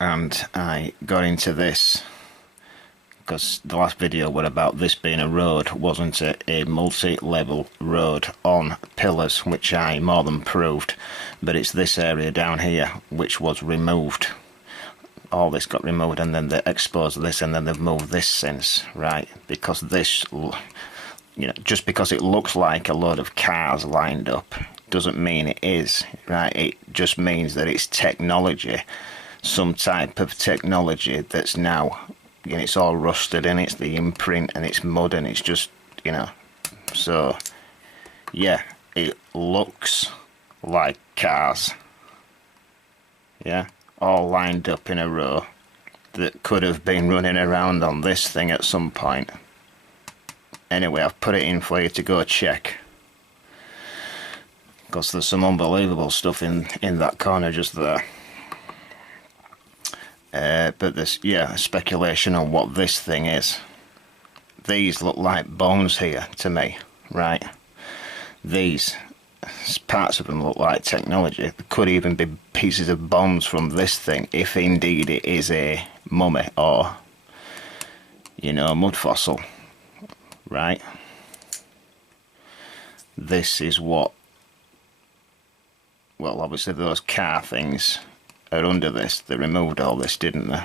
and I got into this because the last video were about this being a road, wasn't it? A multi-level road on pillars, which I more than proved, but it's this area down here which was removed. All this got removed, and then they exposed this, and then they've moved this since, right? Because this, just because it looks like a load of cars lined up doesn't mean it is, right? It just means that it's technology, some type of technology that's now, it's all rusted and it's the imprint and it's mud and it's just, so yeah, it looks like cars, yeah, all lined up in a row that could have been running around on this thing at some point. Anyway, I've put it in for you to go check, because there's some unbelievable stuff in that corner just there. But there's, speculation on what this thing is. These look like bones here to me, right? These parts of them look like technology. There could even be pieces of bones from this thing, if indeed it is a mummy or, a mud fossil, right? This is what, well, obviously those car things are under this. They removed all this, didn't they?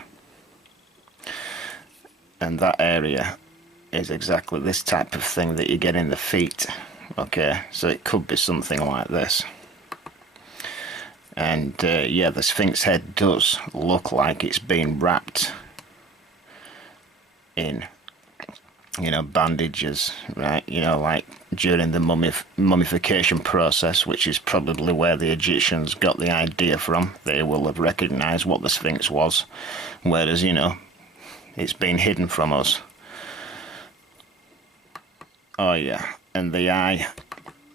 And that area is exactly this type of thing that you get in the feet. Okay, so it could be something like this. And the Sphinx head does look like it's been wrapped in, bandages, right? Like during the mummification process, which is probably where the Egyptians got the idea from. They will have recognised what the Sphinx was, whereas, it's been hidden from us. Oh yeah, and the eye,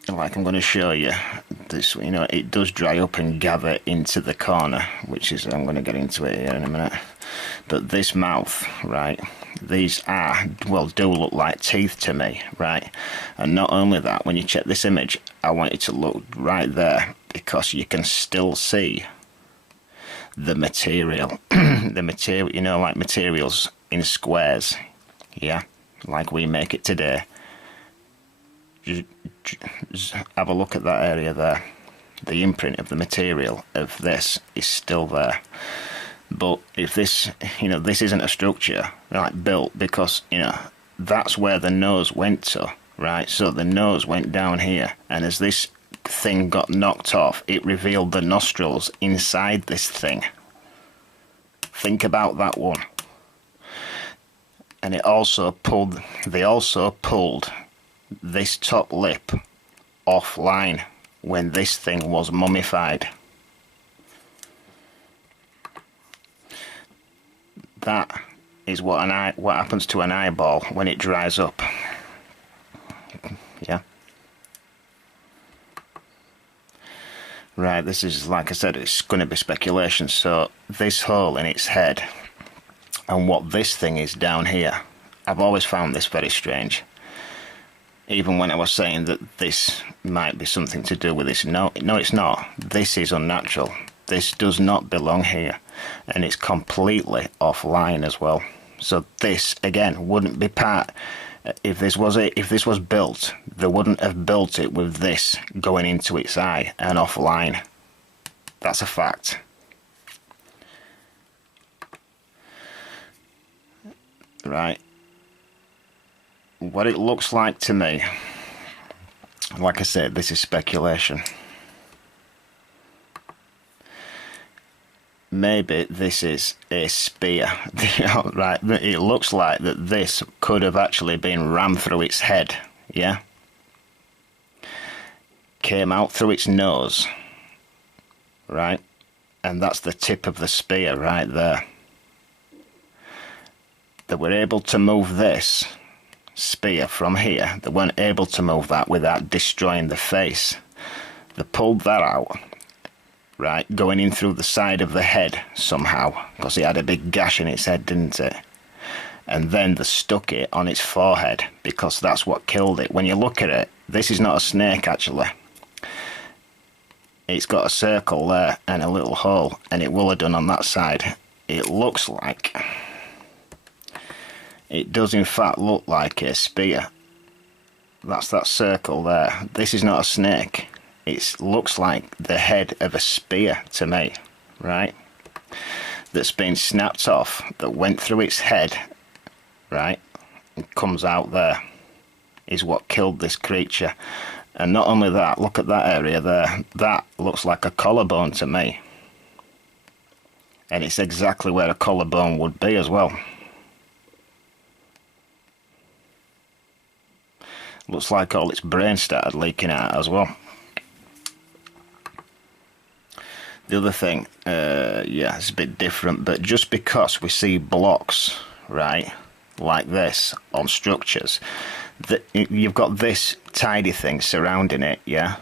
like I'm going to show you, this, it does dry up and gather into the corner, which is, I'm going to get into it here in a minute. But this mouth, right, these do look like teeth to me, right? And not only that, when you check this image, I want you to look right there, because you can still see the material. The material, like materials in squares, yeah, like we make it today. Just have a look at that area there. The imprint of the material of this is still there. But if this, this isn't a structure like built, because, that's where the nose went to, right? So the nose went down here, and as this thing got knocked off, it revealed the nostrils inside this thing. Think about that one. And they also pulled this top lip offline when this thing was mummified. That is what happens to an eyeball when it dries up. Yeah. Right, this is, like I said, it's going to be speculation. So this hole in its head and what this thing is down here, I've always found this very strange. Even when I was saying that this might be something to do with this. No, it's not. This is unnatural. This does not belong here, and it's completely offline as well. So this, again, wouldn't be part. If this was built, they wouldn't have built it with this going into its eye and offline. That's a fact. Right. What it looks like to me, like I said, this is speculation. Maybe this is a spear, right? It looks like that this could have actually been rammed through its head, yeah? Came out through its nose, right? And that's the tip of the spear right there. They were able to move this spear from here. They weren't able to move that without destroying the face. They pulled that out, right, going in through the side of the head somehow, because it had a big gash in its head, didn't it? And then they stuck it on its forehead, because that's what killed it. When you look at it, this is not a snake actually. It's got a circle there and a little hole, and it will have done on that side it looks like, it does in fact look like a spear. That's that circle there. This is not a snake. It looks like the head of a spear to me, right? That's been snapped off, that went through its head, right? And comes out there, is what killed this creature. And not only that, look at that area there. That looks like a collarbone to me. And it's exactly where a collarbone would be as well. Looks like all its brain started leaking out as well. The other thing, yeah, it's a bit different, but just because we see blocks, right, like this on structures, that you've got this tidy thing surrounding it, yeah?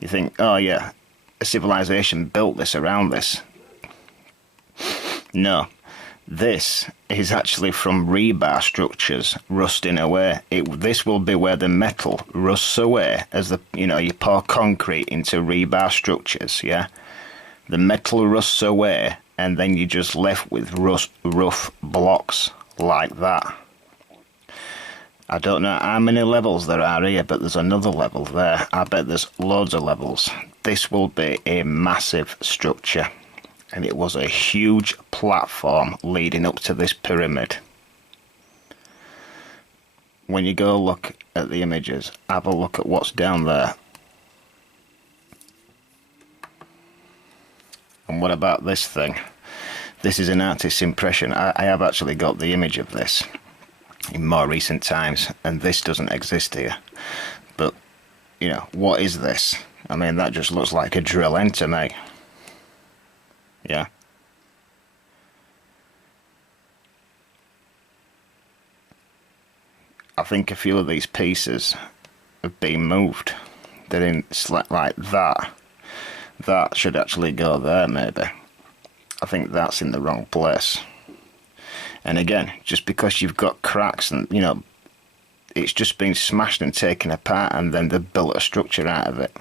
You think, oh yeah, a civilization built this around this. No, this is actually from rebar structures rusting away. This will be where the metal rusts away as the, you know, you pour concrete into rebar structures, yeah? The metal rusts away and then you're just left with rough blocks like that. I don't know how many levels there are here, but there's another level there. I bet there's loads of levels. This will be a massive structure, and it was a huge platform leading up to this pyramid. When you go look at the images, have a look at what's down there. And what about this thing? This is an artist's impression. I have actually got the image of this in more recent times, and this doesn't exist here. But, you know, what is this? I mean, that just looks like a drill end to me. Yeah. I think a few of these pieces have been moved. They're in like that. That should actually go there, maybe. I think that's in the wrong place. And again, just because you've got cracks and, you know, it's just been smashed and taken apart and then they've built a structure out of it.